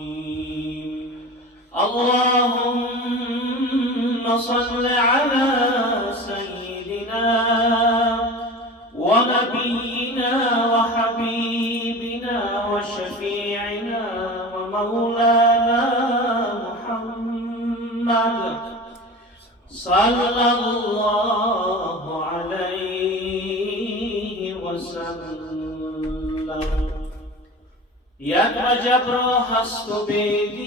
عظيم. اللهم صل على سيدنا ونبينا وحبيبنا وشفيعنا ومولانا محمد صلى الله عليه وسلم. یک رجب را هست و بدیل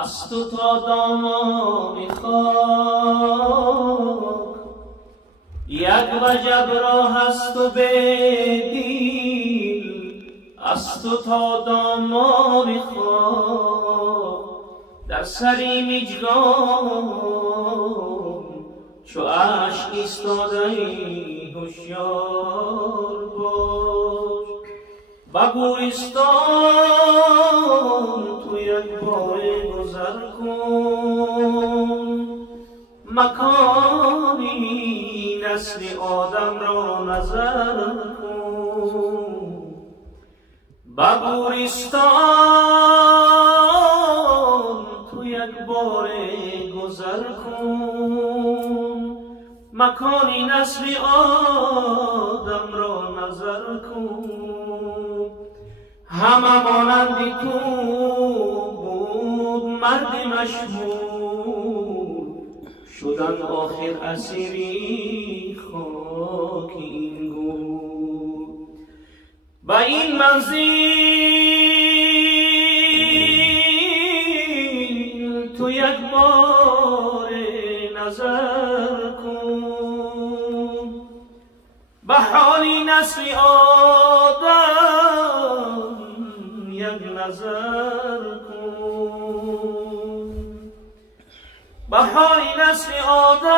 از تو تا دامان خاک. یک رجب را هست و بدیل از تو تا دامان خاک. در سری میجگان چو عشق ایستاده ای هوشیار باش. به گورستان تو یک باره گذر کن، مکانی نسل آدم را نظر کن. به گورستان تو یک باره گذر کن، مکانی نسل آدم را نظر کن. همه مانند تو بود مرد مشهور، شدن آخر اسیری خاک این گور. به این منزل تو یک بار نظر کن، به حالی نسل آدم یک نظر کن. به حالی نسل آدم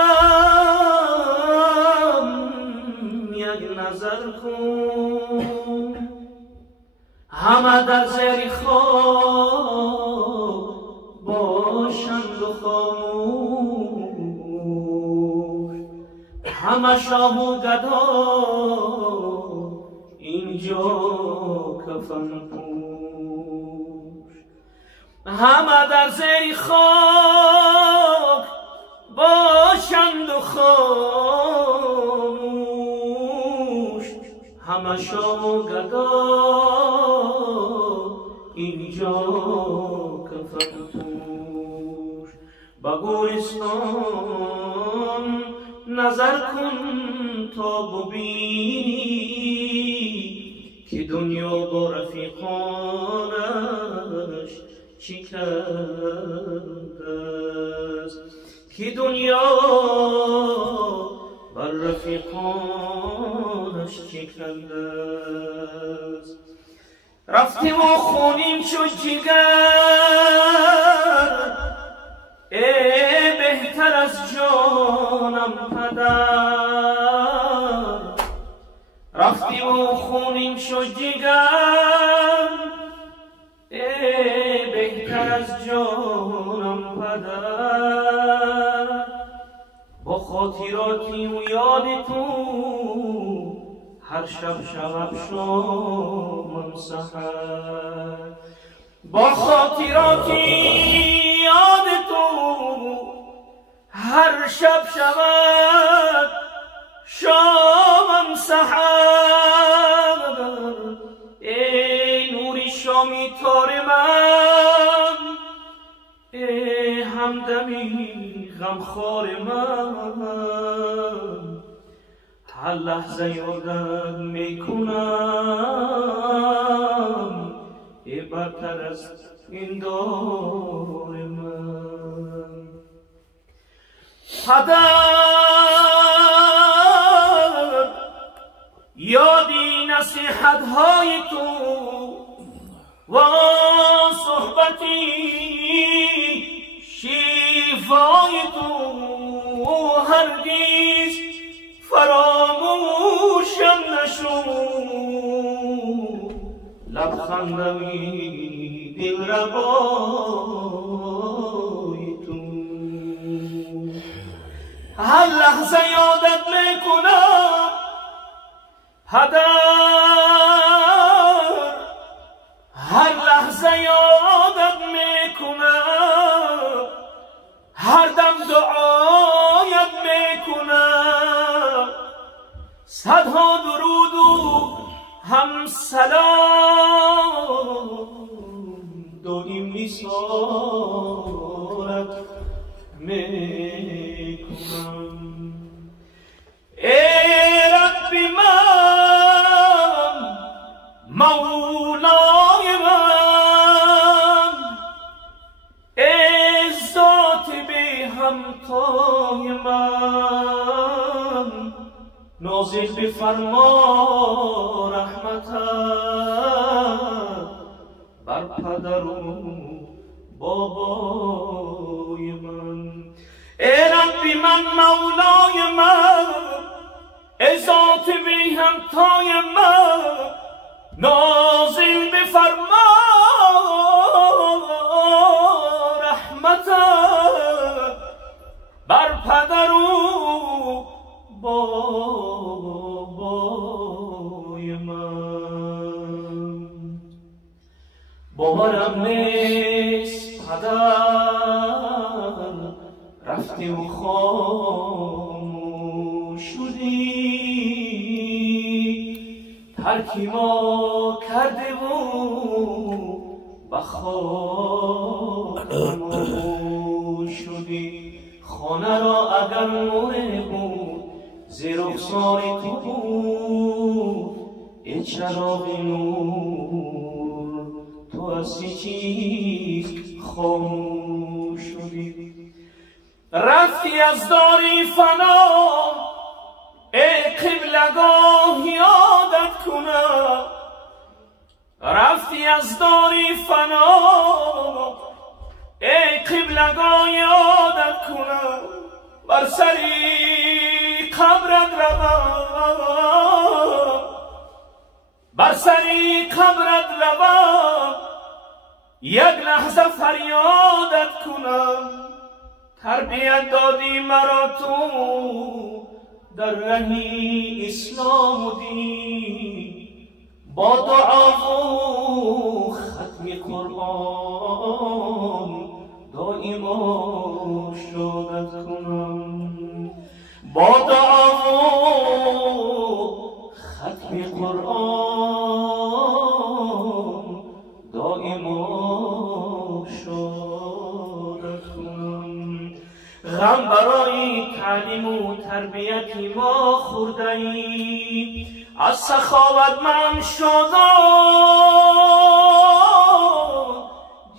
یک نظر کن. همه در زیر خواب باشند و خاموش، همه شاه و گدا اینجا کفن پوش. همه در زیر خاک باشند و خاموش، همه شاه و گدا اینجا کفن پوش. به گورستان نظر کن تا ببینی که دنیا با رفیقانش چی کرده است، که دنیا بر رفیقانش چی کرده است. رفتیم و خونیم شد جگر، ای بهتر از جانم پدر. رفتیم و خونیم شد جگر، ای بهتر از جانم پدر. با خاطراتی و یاد تو هر شب شب شامم سحر. با خاطراتی یاد تو هر شب شب شامم سحر. ای نوری شامی تار من، ای همدمی غمخوار من. هر لحظه یادت میکنم، ای برتر از این دار من. پدر یادی نصیحت های تو و صحبتی شیفای تو هرگز فراموشم نشد. لبخندمی دلربای تو هر لحظه یادت میکنم، هدر هر لحظه یادت میکنم، هر دم دعایت میکنم، صدها درود و هم سلام دائم نثارت میکنم. ای ربی من، مولای من، ای ذات بی همتای من، نازل بفرما رحمتت بر پدر و بابای من. ای ربی من، مولای من، ای ذات بی همتای من، نازل بفرما رحمتت بر پدر و بابای من. باورم نیست پدر رفتی و خاموش شدی، ترکی ما کرده و به خاموش شدی. خانه را اگر نور بود ز رخسار تو بود، ای چراغ نور تو از چیز خاموش شدی. رفتی از داری فنا، ای قبلگاه یادت کنم، رفتی از داری فنا، ای قبلگاه یادت کنم، بر سری قبرت روم، بر سری قبرت روم، یک لحظه فریادت کنم. تربیت دادی مرا تو در رهی اسلام و دین، با دعا و ختم قرآن دائم ارشادت کنم، با دعا و ختم قرآن دائم ارشادت کنم. غم برای تعلیم و تربیت ما خورده ای، از سخاوت من شادان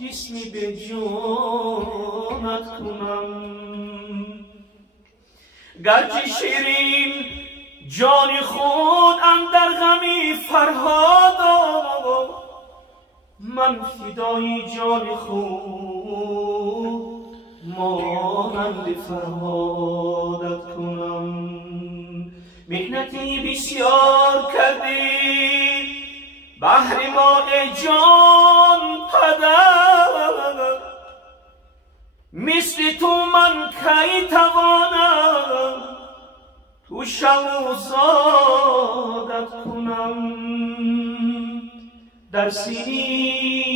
جسمی به جانت کنم. گرچه شیرین جان خود اندر غمی فرهاد، من فدای جان خود مانند فرهادت کنم. محنتی بسیار کردی بهر ما ای جان پدر، مثل تو من کی توانم تو شو زادت کنم. در سینی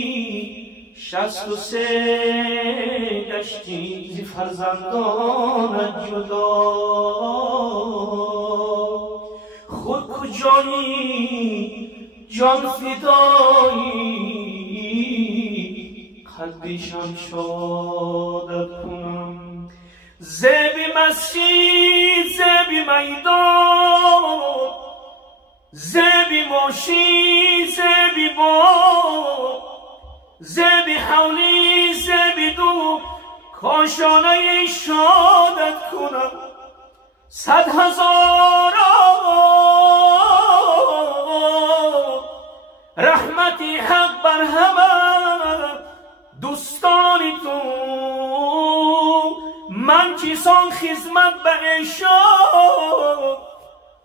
63 گشتی ز فرزندانت جدا، خود کجایی جان فدایی قدشان شادت کنم. زیب مسجد زیب میدان، زیب ماشین زیب باد، زیب حولی زیب دو کاشانه شادت کنم. 100,000 رحمتی حق بر همه دوستان تو، من چیسان خدمت به ایشا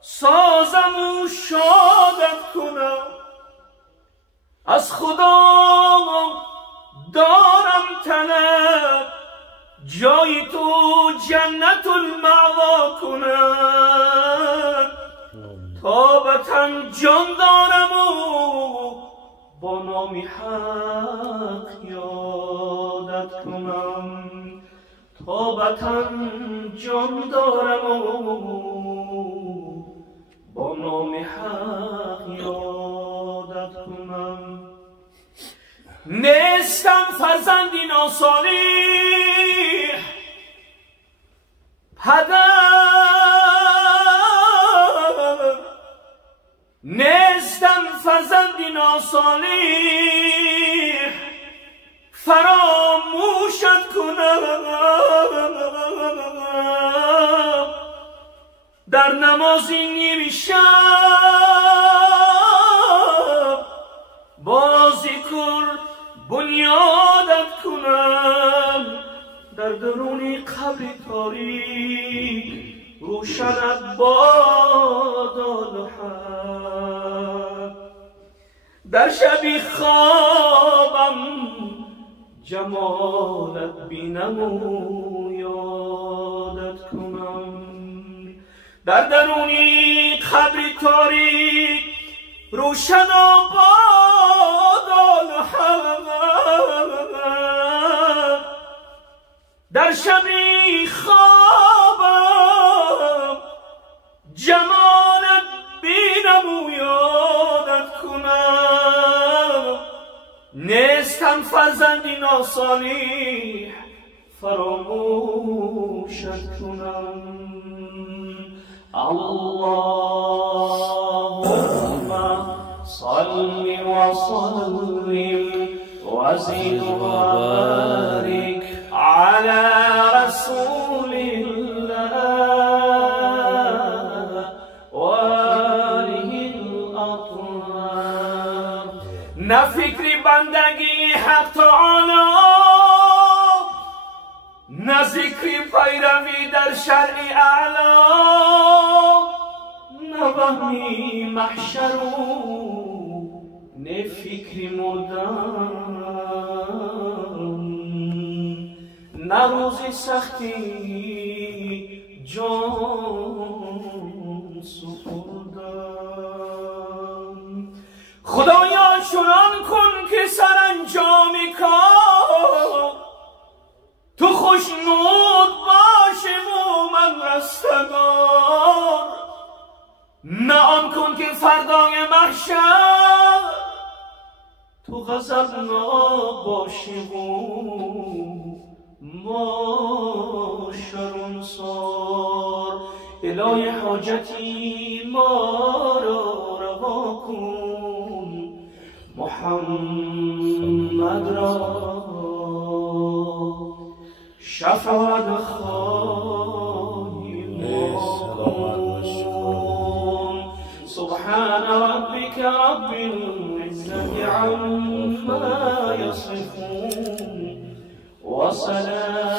سازم و شادت کنم. از خدا دارم طلب جای تو جنت المأوا کنم. تا به تن جان دارم و با نام حق یادت کنم تا به تن جان دارم و با نام حق یادت کنم نیستم فرزندی ناصالح پدر نیستم فرزندی ناصالح فراموشت کنم در نمازی نیمی شب با ذکر بنیادت کنم در درونی قبر تاریک روشنت باد الحق در شبی خوابم جمالت بینم و یادت کنم در درونی قبر تاریک روشن آباد الحق در شبی خوابم جمالت بینم و یادت کنم نیستم فرزندی ناصالح فراموشت کنم اللهم صل وسلم وزد وبارك على رسول الله وآله الأطهار نه فکری بندگی حق تعالی نه ذکری پیروی در شرع اعلی نه وهمی محشر و نه فکری مردن نه روزی سختی جان سپردن خدایا چنان کن که سرانجام کار تو خوشنود باشم و من رستگار نه آن کن که فردای محشر تو غضبناک باشی و ما شرمسار الهی حاجتی ما را روا کن محمد را شفاعت خواهی سبحان ربك رب العزة عما يصفون وسلام